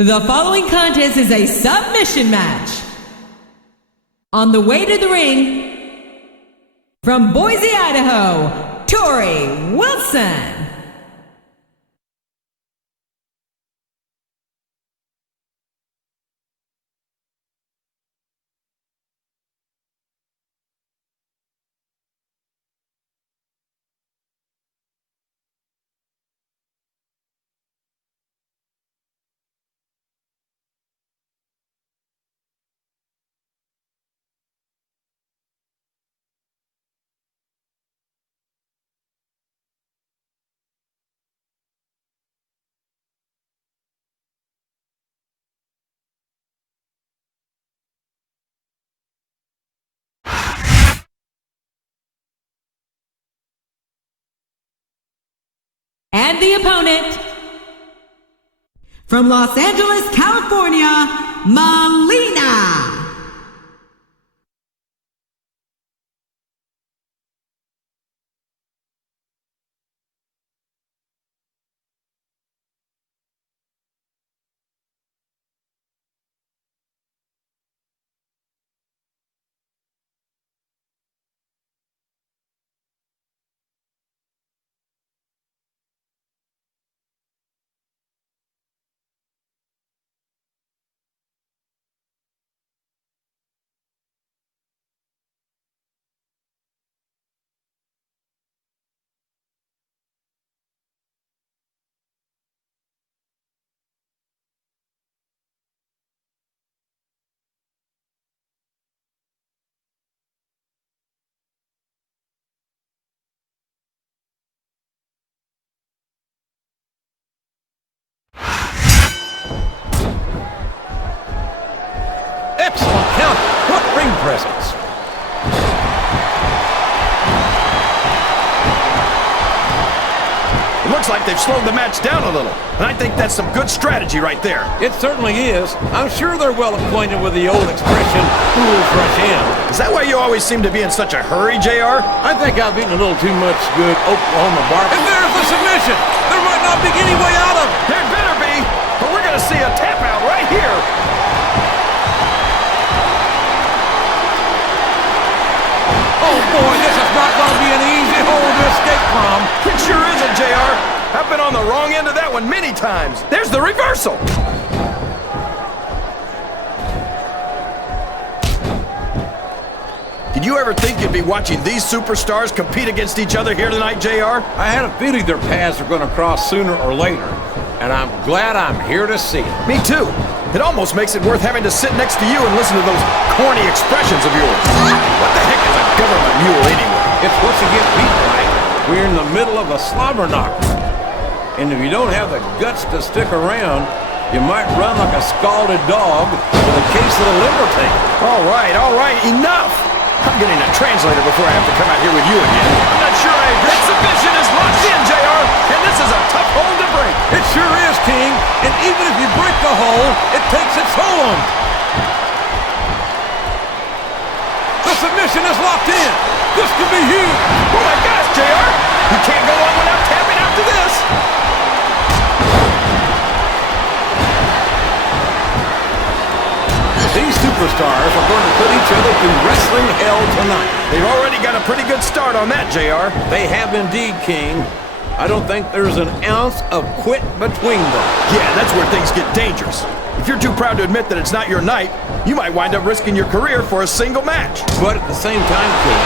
The following contest is a submission match. On the way to the ring, from Boise, Idaho, Torrie Wilson. And the opponent, from Los Angeles, California, Melina. Excellent count. What ring presence. It looks like they've slowed the match down a little, and I think that's some good strategy right there. It certainly is. I'm sure they're well acquainted with the old expression, fools rush in. Is that why you always seem to be in such a hurry, JR? I think I've eaten a little too much good Oklahoma barbecue. And there's the submission. There might not be any way out of it. There better be, but we're going to see a tap out right here. Oh boy, this is not going to be an easy hole to escape from. It sure isn't, JR. I've been on the wrong end of that one many times. There's the reversal. Did you ever think you'd be watching these superstars compete against each other here tonight, JR? I had a feeling their paths are going to cross sooner or later, and I'm glad I'm here to see it. Me too. It almost makes it worth having to sit next to you and listen to those corny expressions of yours. What the heck is a government mule anyway? It's what you get beat right. We're in the middle of a slobber knocker. And if you don't have the guts to stick around, you might run like a scalded dog with a case of the liver tape. All right, enough! I'm getting a translator before I have to come out here with you again. I'm not sure I agree. That submission is locked in, JR, and this is a tough hole to break. It sure is, King, and even if you break the hole, it takes its toll on you. The submission is locked in. This could be huge. Oh my gosh, JR! You can't go on without tapping after this. These superstars are going to put each other through wrestling hell tonight. They've already got a pretty good start on that, JR. They have indeed, King. I don't think there's an ounce of quit between them. Yeah, that's where things get dangerous. If you're too proud to admit that it's not your night, you might wind up risking your career for a single match. But at the same time, King,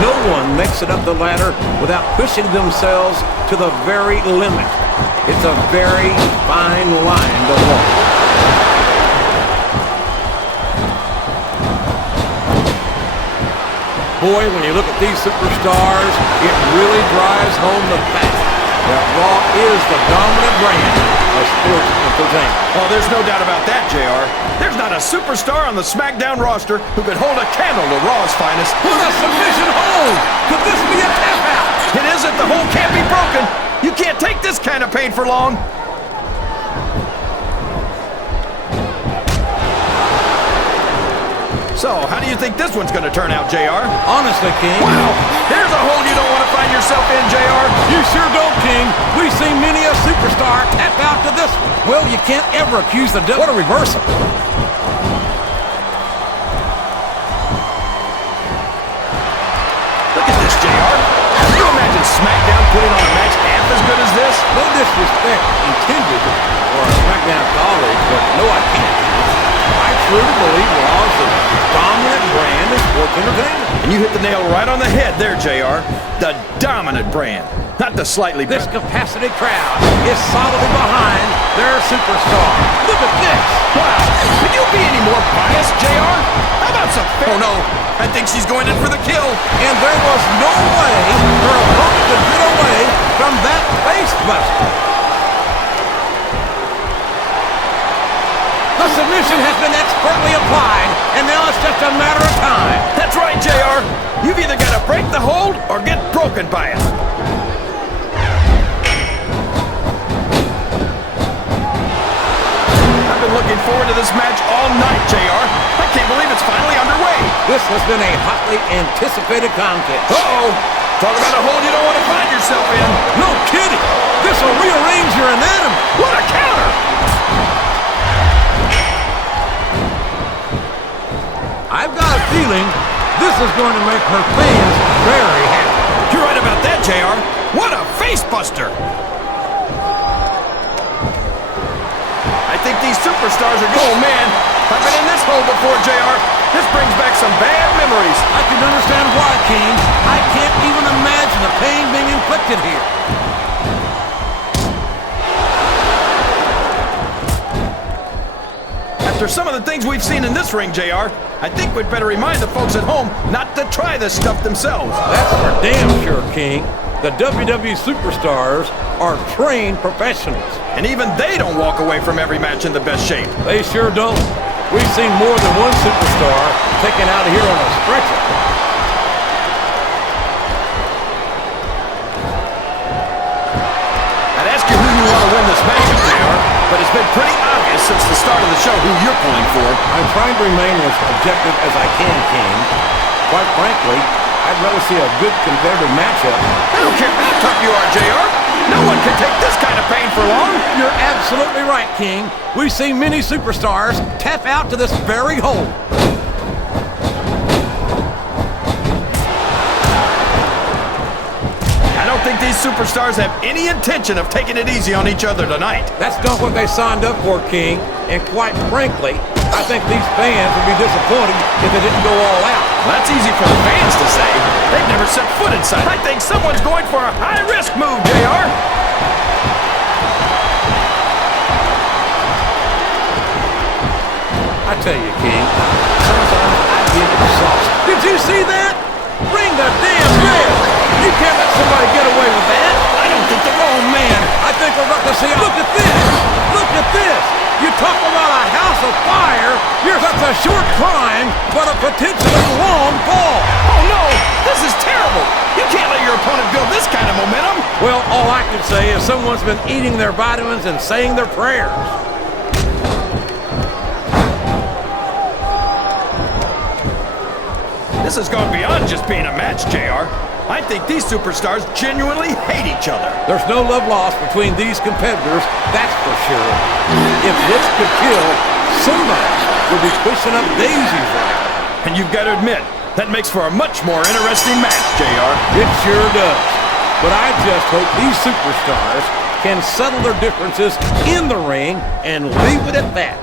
no one makes it up the ladder without pushing themselves to the very limit. It's a very fine line to walk. Boy, when you look at these superstars, it really drives home the fact that Raw is the dominant brand of sports entertainment. Oh, there's no doubt about that, JR. There's not a superstar on the Smackdown roster who could hold a candle to Raw's finest. What a submission hold! Could this be a tap out? It isn't. The hold can't be broken. You can't take this kind of pain for long. So, how do you think this one's going to turn out, JR? Honestly, King. Wow! There's a hole you don't want to find yourself in, JR. You sure don't, King. We've seen many a superstar tap out to this one. Well, you can't ever accuse the devil. What a reversal. Look at this, JR. Can you imagine Smackdown putting on a match half as good as this? No disrespect intended for a Smackdown colleague, but no, I can't. I truly believe Raw's the dominant brand in sports entertainment. And you hit the nail right on the head there, JR. The dominant brand, not the slightly... This capacity crowd is solidly behind their superstar. Look at this. Wow. Could you be any more biased, JR? How about some... Oh, no. I think she's going in for the kill. And there was no way her opponent could get away from that face buster. The submission has been expertly applied, and now it's just a matter of time. That's right, JR. You've either got to break the hold or get broken by it. I've been looking forward to this match all night, JR. I can't believe it's finally underway. This has been a hotly anticipated contest. Uh-oh. Talk about a hole you don't want to find yourself in. No kidding. This will rearrange your anatomy. What a counter. I've got a feeling this is going to make her fans very happy. You're right about that, JR. What a face buster. I think these superstars are... Oh, man. I've been in this hole before, JR. This brings back some bad memories. I can understand why, King. I can't even imagine the pain being inflicted here. After some of the things we've seen in this ring, JR, I think we'd better remind the folks at home not to try this stuff themselves. That's for damn sure, King. The WWE superstars are trained professionals. And even they don't walk away from every match in the best shape. They sure don't. We've seen more than one superstar taken out of here on a stretcher. I'd ask you who you want to win this match, JR, but it's been pretty obvious since the start of the show who you're pulling for. I'm trying to remain as objective as I can, King. Quite frankly, I'd rather see a good competitive matchup. I don't care how tough you are, JR. No one can take this kind of pain for long. You're absolutely right, King. We've seen many superstars tap out to this very hole. I don't think these superstars have any intention of taking it easy on each other tonight. That's not what they signed up for, King. And quite frankly, I think these fans would be disappointed if they didn't go all out. Well, that's easy for the fans to say. They've never set foot inside. I think someone's going for a high-risk move, JR. I tell you, King, sometimes I get exhausted. Did you see that? Ring the damn bell! You can't let somebody get away with that. I don't think they're... Oh, man, I think we're about to see... Look at this! Look at this! You talk about a house of fire, you're such a short climb, but a potentially long fall. Oh, no! This is terrible! You can't let your opponent build this kind of momentum! Well, all I can say is someone's been eating their vitamins and saying their prayers. This has gone beyond just being a match, JR. I think these superstars genuinely hate each other. There's no love lost between these competitors, that's for sure. If this could kill, somebody would be pushing up daisies right. And you've got to admit, that makes for a much more interesting match, JR. It sure does. But I just hope these superstars can settle their differences in the ring and leave it at that.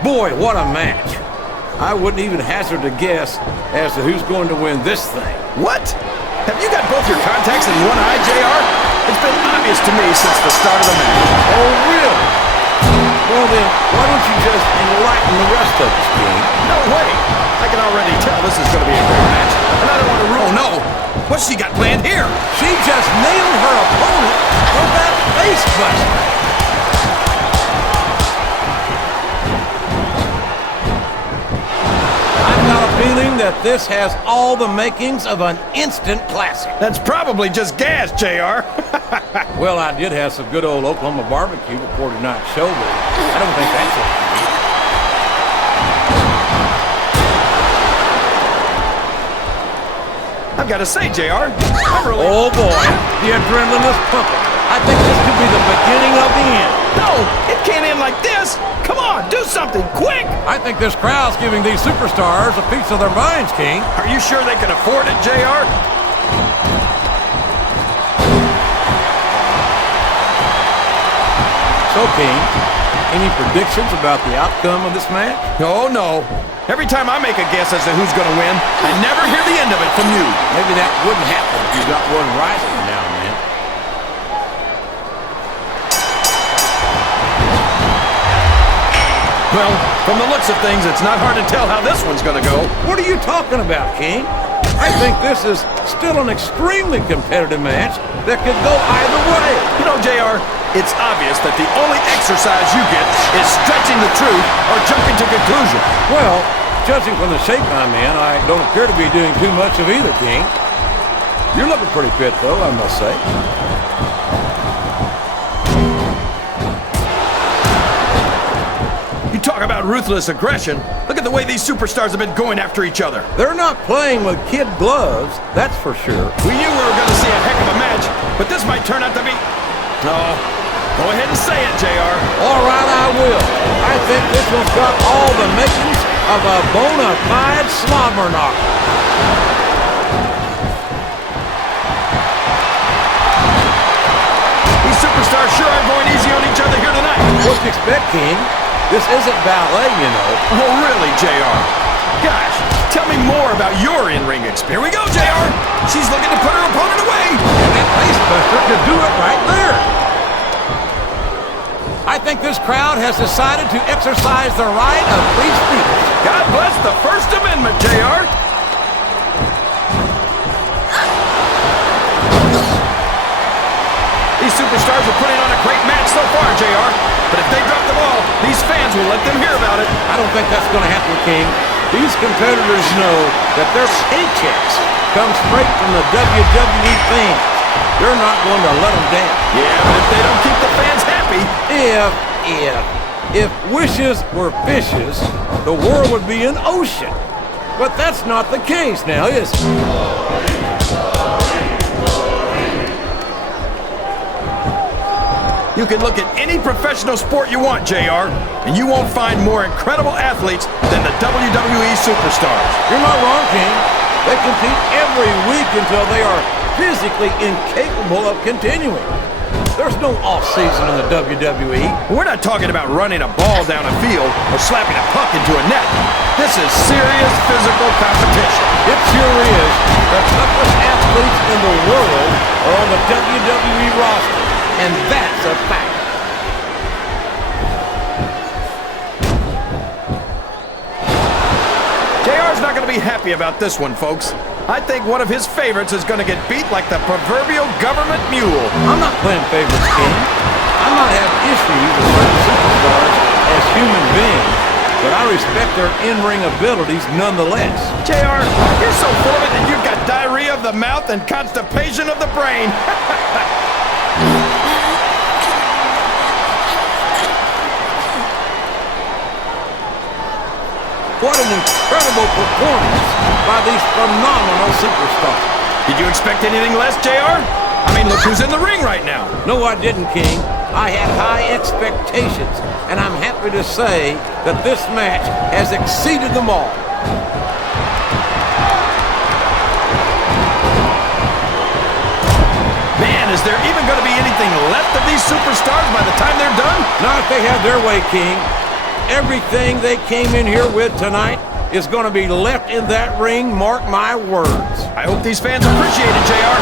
Boy, what a match. I wouldn't even hazard a guess as to who's going to win this thing. What? Have you got both your contacts in one eye, JR? It's been obvious to me since the start of the match. Oh, really? Well then, why don't you just enlighten the rest of us, King? No way! I can already tell this is going to be a great match. And I don't want to ruin... Oh, no. What's she got planned here? She just nailed her opponent with that face buster. I've got a feeling that this has all the makings of an instant classic. That's probably just gas, JR. Well, I did have some good old Oklahoma barbecue before tonight's show, but I don't think that's it. I've got to say, JR, I'm really... Oh, boy. The adrenaline is pumping. I think this could be the beginning of the end. No, it can't end like this. Come on, do something, quick. I think this crowd's giving these superstars a piece of their minds, King. Are you sure they can afford it, JR? So, King, any predictions about the outcome of this match? Oh, no. Every time I make a guess as to who's going to win, I never hear the end of it from you. Maybe that wouldn't happen if you got one right every now and then. Well, from the looks of things, it's not hard to tell how this one's going to go. What are you talking about, King? I think this is still an extremely competitive match that could go either way. You know, JR, it's obvious that the only exercise you get is stretching the truth or jumping to conclusion. Well, judging from the shape I'm in, I don't appear to be doing too much of either, King. You're looking pretty fit, though, I must say. You talk about ruthless aggression. Look at the way these superstars have been going after each other. They're not playing with kid gloves, that's for sure. We knew we were going to see a heck of a match, but this might turn out to be... No, go ahead and say it, JR. All right, I will. I think this one's got all the makings of a bona fide slobber knocker. These superstars sure are going easy on each other here tonight. What you expect, King? This isn't ballet, you know. Oh, really, JR? Gosh, tell me more about your in-ring experience. Here we go, JR. She's looking to put her opponent away. And that facebuster could do it right there. I think this crowd has decided to exercise the right of free speech. God bless the First Amendment, JR. These superstars are putting on a great match so far, JR. But if they drop the ball, these fans will let them hear about it. I don't think that's going to happen, King. These competitors know that their paychecks come straight from the WWE fans. They're not going to let them down. Yeah, but if they don't keep the fans happy... If wishes were fishes, the world would be an ocean. But that's not the case now, is it? You can look at any professional sport you want, JR, and you won't find more incredible athletes than the WWE superstars. You're not wrong, King. They compete every week until they are physically incapable of continuing. There's no off-season in the WWE. We're not talking about running a ball down a field or slapping a puck into a net. This is serious physical competition. It sure is. The toughest athletes in the world are on the WWE roster, and that's a fact. JR's not going to be happy about this one, folks. I think one of his favorites is going to get beat like the proverbial government mule. I'm not playing favorites, King. I might have issues with certain superstars as human beings, but I respect their in-ring abilities nonetheless. JR, you're so full of it that you've got diarrhea of the mouth and constipation of the brain. What an incredible performance by these phenomenal superstars. Did you expect anything less, JR? I mean, look who's in the ring right now. No, I didn't, King. I had high expectations, and I'm happy to say that this match has exceeded them all. Man, is there even going to be anything left of these superstars by the time they're done? Not if they have their way, King. Everything they came in here with tonight is going to be left in that ring, mark my words. I hope these fans appreciate it, JR.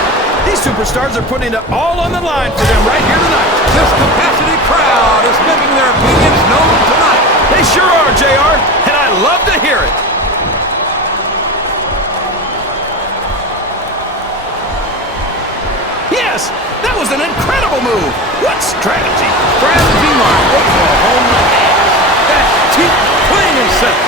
These superstars are putting it all on the line for them right here tonight. This capacity crowd is making their opinions known tonight. They sure are, JR, and I love to hear it. Yes, that was an incredible move. What strategy? Strategy, my Oklahoma ass. That's cheap, plain and simple.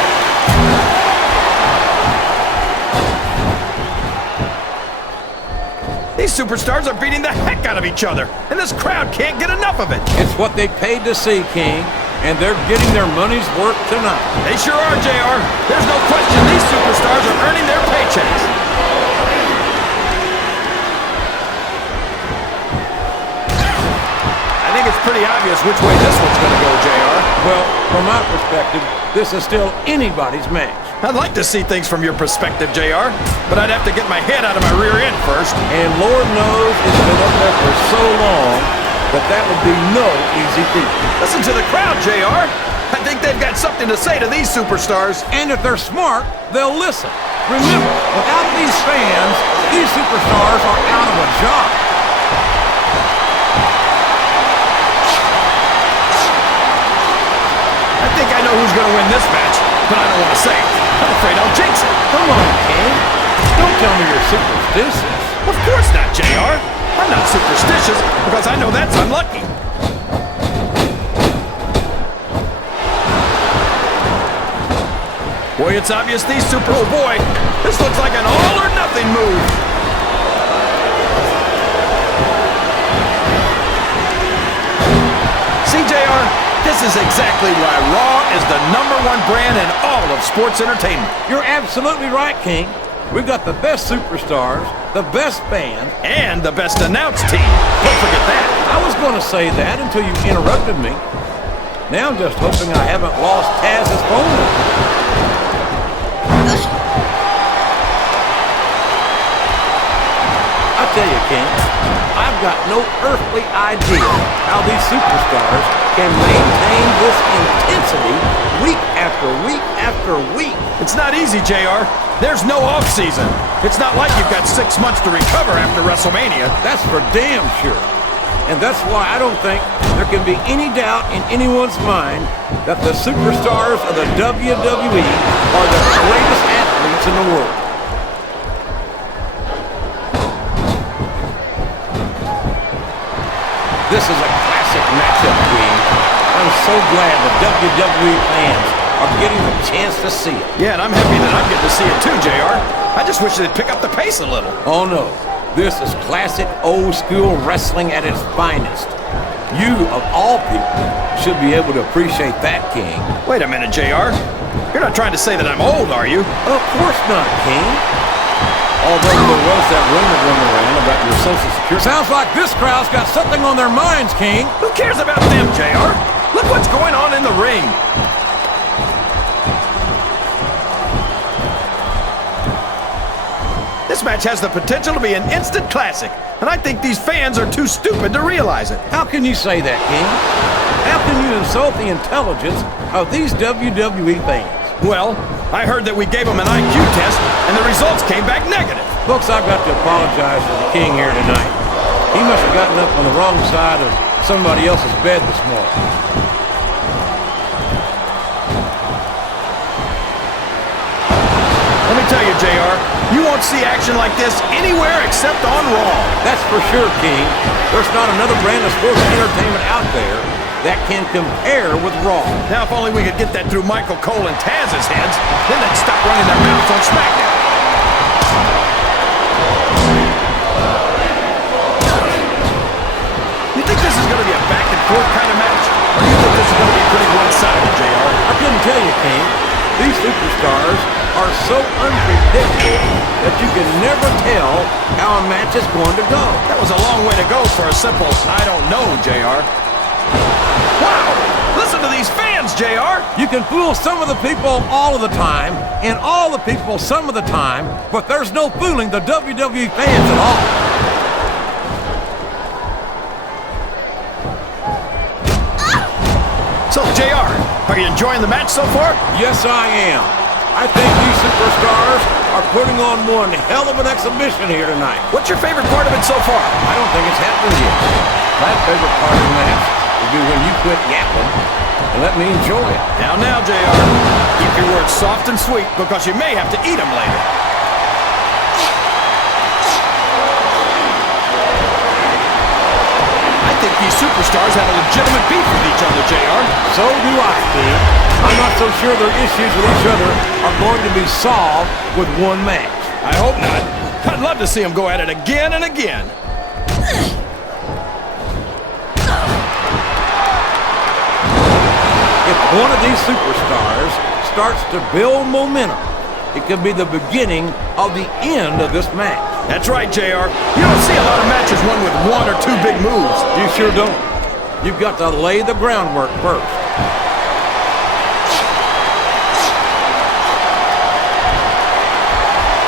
These superstars are beating the heck out of each other, and this crowd can't get enough of it. It's what they paid to see, King, and they're getting their money's worth tonight. They sure are, JR. There's no question these superstars are earning their paychecks. guess which way this one's going to go, JR. Well, from my perspective, this is still anybody's match. I'd like to see things from your perspective, JR, but I'd have to get my head out of my rear end first. And Lord knows it's been up there for so long that that would be no easy feat. Listen to the crowd, JR. I think they've got something to say to these superstars. And if they're smart, they'll listen. Remember, without these fans, these superstars are out of a job. I think I know who's going to win this match, but I don't want to say it. I'm afraid I'll jinx it. Come on, King. Don't tell me you're superstitious. Of course not, JR. I'm not superstitious because I know that's unlucky. Boy, it's obvious these oh boy, this looks like an all-or-nothing move. See, JR, this is exactly why Raw is the #1 brand in all of sports entertainment. You're absolutely right, King. We've got the best superstars, the best band, and the best announced team. Don't forget that. I was going to say that until you interrupted me. Now I'm just hoping I haven't lost Taz's phone number. I tell you, King, I've got no earthly idea how these superstars can maintain this intensity week after week after week. It's not easy, JR. There's no off-season. It's not like you've got 6 months to recover after WrestleMania. That's for damn sure. And that's why I don't think there can be any doubt in anyone's mind that the superstars of the WWE are the greatest athletes in the world. This is a classic matchup, King. I'm so glad the WWE fans are getting the chance to see it. Yeah, and I'm happy that I'm getting to see it too, JR. I just wish they'd pick up the pace a little. Oh, no. This is classic old-school wrestling at its finest. You, of all people, should be able to appreciate that, King. Wait a minute, JR. You're not trying to say that I'm old, are you? Of course not, King. Although there was that rumor going around about your Social Security. Sounds like this crowd's got something on their minds, King. Who cares about them, JR? Look what's going on in the ring. This match has the potential to be an instant classic, and I think these fans are too stupid to realize it. How can you say that, King? How can you insult the intelligence of these WWE fans? Well, I heard that we gave them an IQ test, and the results came back negative. Folks, I've got to apologize for the King here tonight. He must have gotten up on the wrong side of somebody else's bed this morning. Let me tell you, JR, you won't see action like this anywhere except on Raw. That's for sure, King. There's not another brand of sports entertainment out there that can compare with Raw. Now, if only we could get that through Michael Cole and Taz's heads, then they'd stop running their mouths on Smackdown. You think this is going to be a back-and-forth kind of match? Or do you think this is going to be pretty one-sided, JR? I couldn't tell you, King. These superstars are so unpredictable that you can never tell how a match is going to go. That was a long way to go for a simple, I don't know, JR. Wow! Listen to these fans, JR! You can fool some of the people all of the time, and all the people some of the time, but there's no fooling the WWE fans at all. So, JR, are you enjoying the match so far? Yes, I am. I think these superstars are putting on one hell of an exhibition here tonight. What's your favorite part of it so far? I don't think it's happened yet. My favorite part of the match will be when you quit yapping and let me enjoy it. Now, JR. Keep your words soft and sweet because you may have to eat them later. I think these superstars have a legitimate beef with each other, JR. So do I, Steve. I'm not so sure their issues with each other are going to be solved with one match. I hope not. I'd love to see them go at it again and again. If one of these superstars starts to build momentum, it could be the beginning of the end of this match. That's right, JR. You don't see a lot of matches won with one or two big moves. You sure don't. You've got to lay the groundwork first.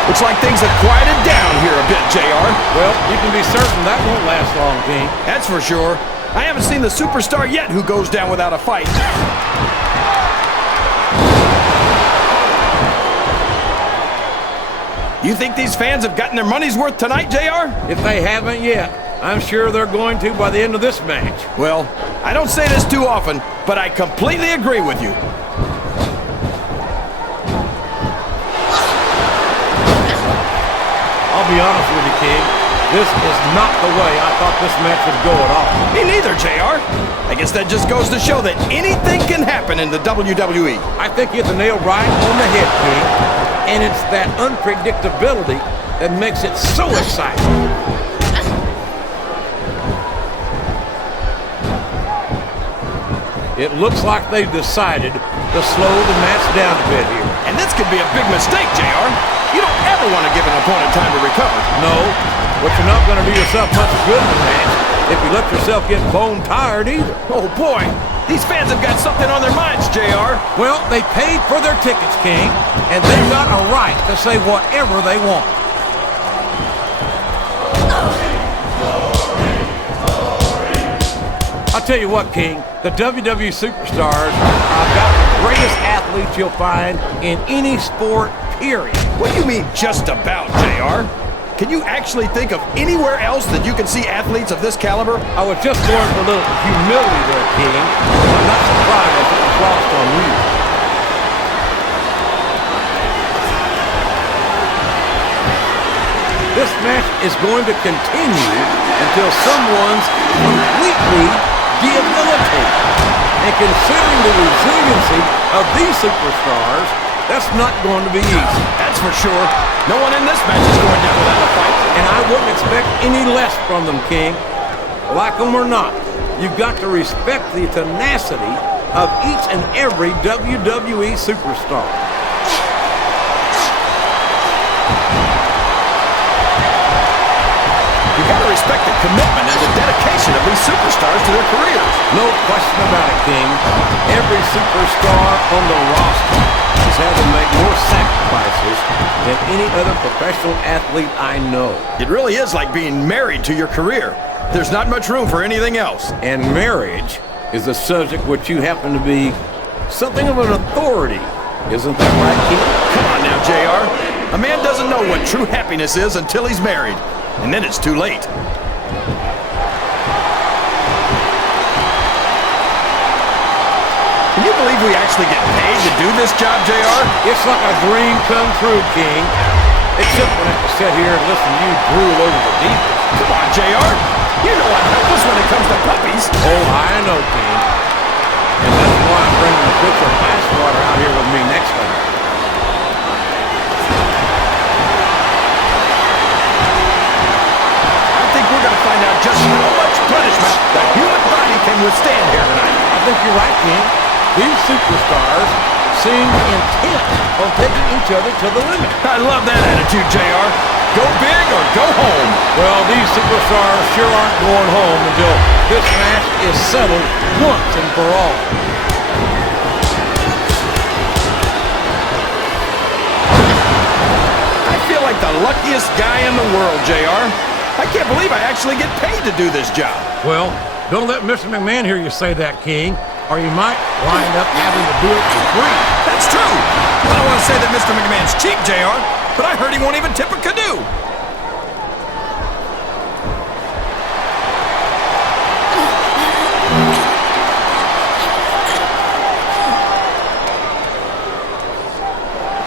Looks like things have quieted down here a bit, JR. Well, you can be certain that won't last long, King. That's for sure. I haven't seen the superstar yet who goes down without a fight. You think these fans have gotten their money's worth tonight, JR? If they haven't yet, I'm sure they're going to by the end of this match. Well, I don't say this too often, but I completely agree with you. I'll be honest with you, King. This is not the way I thought this match would go at all. Me neither, JR. I guess that just goes to show that anything can happen in the WWE. I think you hit the nail right on the head, King. And it's that unpredictability that makes it so exciting. It looks like they've decided to slow the match down a bit here. And this could be a big mistake, JR. You don't ever want to give an opponent time to recover. No, but you're not going to do yourself much good in the match if you let yourself get bone tired either. Oh, boy. These fans have got something on their minds, JR. Well, they paid for their tickets, King, and they've got a right to say whatever they want. I'll tell you what, King, the WWE Superstars have got the greatest athletes you'll find in any sport, period. What do you mean, just about, JR? Can you actually think of anywhere else that you can see athletes of this caliber? I was just going for a little humility there, King. I'm not surprised it was lost on you. This match is going to continue until someone's completely debilitated. And considering the resiliency of these superstars, that's not going to be easy. That's for sure. No one in this match is going down without a fight. And I wouldn't expect any less from them, King. Like them or not, you've got to respect the tenacity of each and every WWE superstar. You've got to respect the commitment and the dedication of these superstars to their careers. No question about it, King. Every superstar on the roster has had to make more sacrifices than any other professional athlete I know. It really is like being married to your career. There's not much room for anything else. And marriage is a subject which you happen to be something of an authority. Isn't that right, King? Come on now, JR. A man doesn't know what true happiness is until he's married. And then it's too late. Can you believe we actually get paid to do this job, JR? It's like a dream come true, King. Except when I have to sit here and listen to you drool over the divas. Come on, JR. You know I'm helpless when it comes to puppies. Oh, I know, King. And that's why I'm bringing a pitcher of ice water out here with me next time. I think we're going to find out just how much punishment the human body can withstand here tonight. I think you're right, King. These superstars seem intent on taking each other to the limit. I love that attitude, JR. Go big or go home. Well, these superstars sure aren't going home until this match is settled once and for all. I feel like the luckiest guy in the world, JR. I can't believe I actually get paid to do this job. Well, don't let Mr. McMahon hear you say that, King, or you might wind up having to do it for free. That's true. I don't want to say that Mr. McMahon's cheap, JR, but I heard he won't even tip a canoe.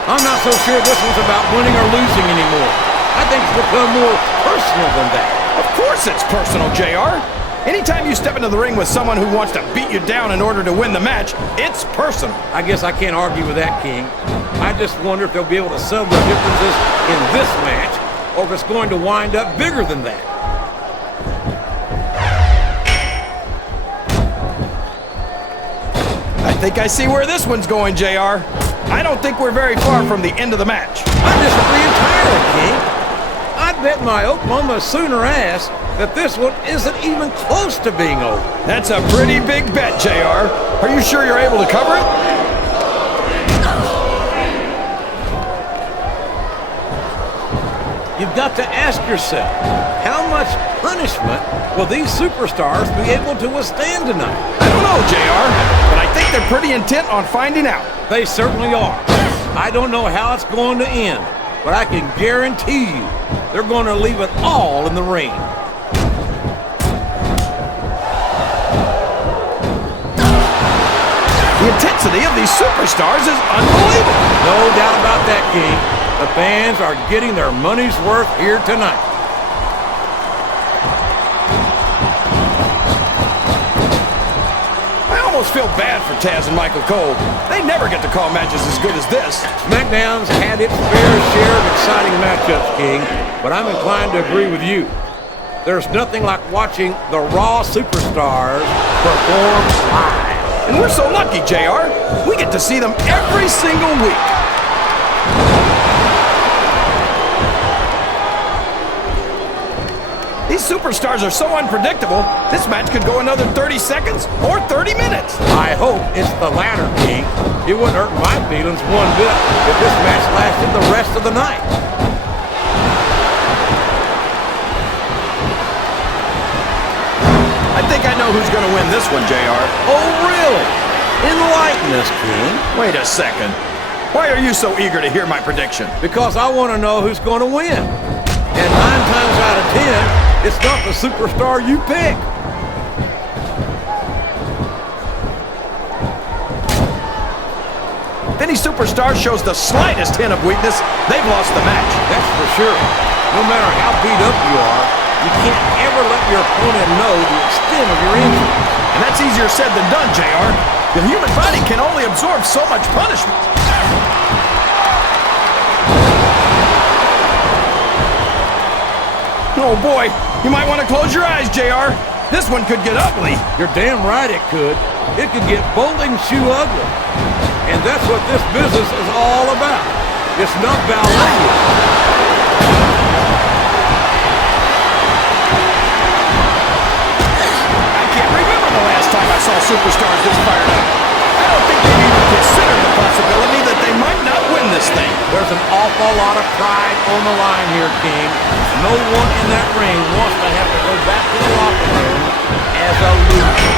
I'm not so sure this one's about winning or losing anymore. I think it's become more personal than that. Of course it's personal, JR. Anytime you step into the ring with someone who wants to beat you down in order to win the match, it's personal. I guess I can't argue with that, King. I just wonder if they'll be able to settle the differences in this match, or if it's going to wind up bigger than that. I think I see where this one's going, JR. I don't think we're very far from the end of the match. I disagree entirely, King. I I'd bet my Oklahoma Sooner ass that this one isn't even close to being over. That's a pretty big bet, JR. Are you sure you're able to cover it? You've got to ask yourself, how much punishment will these superstars be able to withstand tonight? I don't know, JR, but I think they're pretty intent on finding out. They certainly are. I don't know how it's going to end, but I can guarantee you they're going to leave it all in the ring. The intensity of these superstars is unbelievable. No doubt about that, King. The fans are getting their money's worth here tonight. I almost feel bad for Taz and Michael Cole. They never get to call matches as good as this. SmackDown's had its fair share of exciting matchups, King, but I'm inclined to agree with you. There's nothing like watching the Raw superstars perform live. And we're so lucky, JR. We get to see them every single week. These superstars are so unpredictable, this match could go another 30 seconds or 30 minutes. I hope it's the latter, King. It wouldn't hurt my feelings one bit if this match lasted the rest of the night. I think I know who's going to win this one, JR. Oh, really? Enlighten us, King. Wait a second. Why are you so eager to hear my prediction? Because I want to know who's going to win. And 9 times out of 10, it's not the superstar you pick. If any superstar shows the slightest hint of weakness, they've lost the match. That's for sure. No matter how beat up you are, you can't ever let your opponent know the extent of your injury. And that's easier said than done, JR. The human body can only absorb so much punishment. Oh boy, you might want to close your eyes, JR. This one could get ugly. You're damn right it could. It could get bowling shoe ugly. And that's what this business is all about. It's not ballet. I saw superstars this fired up. I don't think they've even considered the possibility that they might not win this thing. There's an awful lot of pride on the line here, King. No one in that ring wants to have to go back to the locker room as a loser.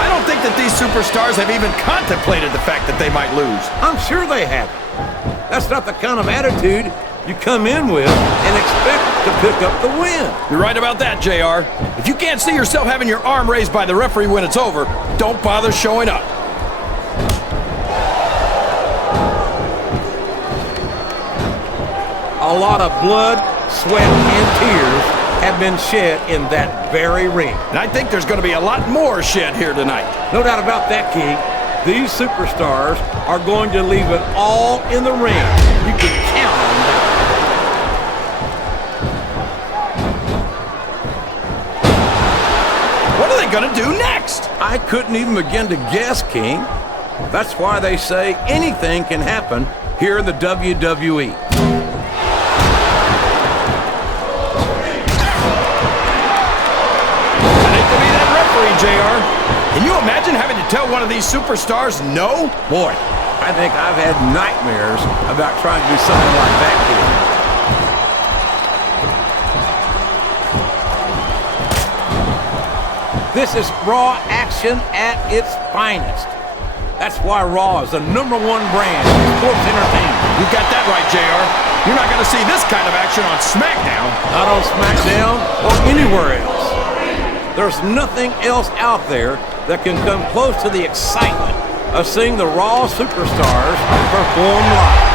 I don't think that these superstars have even contemplated the fact that they might lose. I'm sure they haven't. That's not the kind of attitude you come in with and expect to pick up the win. You're right about that, JR. If you can't see yourself having your arm raised by the referee when it's over, don't bother showing up. A lot of blood, sweat, and tears have been shed in that very ring. And I think there's going to be a lot more shed here tonight. No doubt about that, King. These superstars are going to leave it all in the ring. You can count on that. What are they going to do next? I couldn't even begin to guess, King. That's why they say anything can happen here in the WWE. I hate to be that referee, JR. Can you imagine having to tell one of these superstars no? Boy, I think I've had nightmares about trying to do something like that here. This is Raw action at its finest. That's why Raw is the #1 brand in sports entertainment. You got that right, JR. You're not going to see this kind of action on SmackDown. Not on SmackDown or anywhere else. There's nothing else out there that can come close to the excitement of seeing the Raw superstars perform live.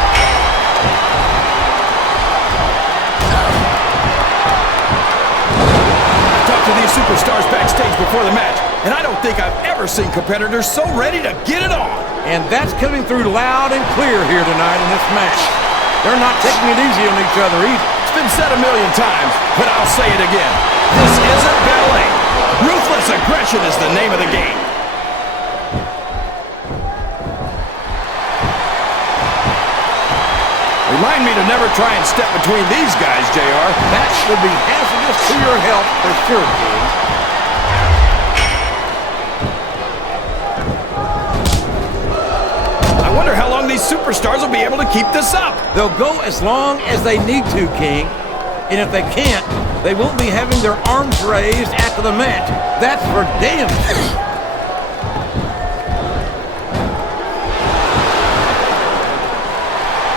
These superstars backstage before the match, and I don't think I've ever seen competitors so ready to get it on. And that's coming through loud and clear here tonight in this match. They're not taking it easy on each other either. It's been said a million times, but I'll say it again. This isn't ballet. Ruthless aggression is the name of the game. Remind me to never try and step between these guys, JR. That would be hazardous to your health for sure, King. I wonder how long these superstars will be able to keep this up. They'll go as long as they need to, King. And if they can't, they won't be having their arms raised after the match. That's for damn sure.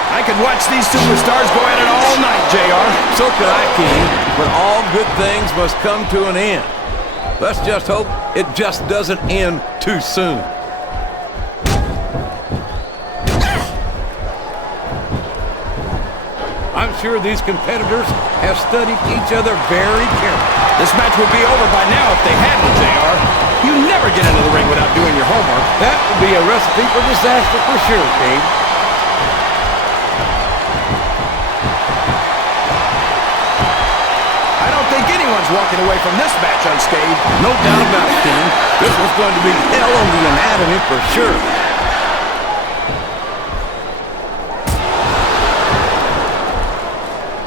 I could watch these superstars go at it all night, JR. So could I, King. But all good things must come to an end. Let's just hope it just doesn't end too soon. I'm sure these competitors have studied each other very carefully. This match would be over by now if they hadn't, JR. You never get into the ring without doing your homework. That would be a recipe for disaster for sure, King. I don't think anyone's walking away from this match unscathed. No doubt about it, King. This was going to be hell on the anatomy for sure.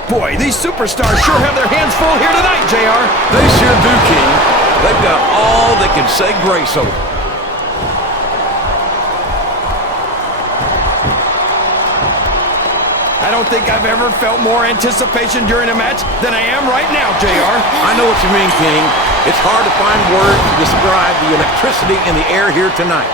Boy, these superstars sure have their hands full here tonight, JR. They sure do, King. They've got all they can say grace over. I don't think I've ever felt more anticipation during a match than I am right now, JR. I know what you mean, King. It's hard to find words to describe the electricity in the air here tonight.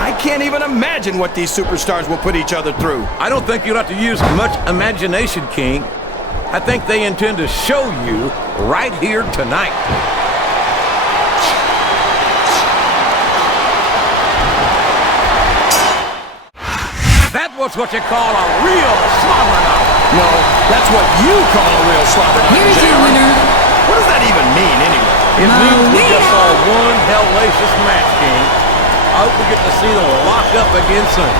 I can't even imagine what these superstars will put each other through. I don't think you'll have to use much imagination, King. I think they intend to show you right here tonight. That was what you call a real slobber knocker. No, that's what you call a real slobber knocker, Here's your JR. winner, What does that even mean, anyway? It means we just Melina. saw one hellacious match, King. I hope we get to see them lock up again soon.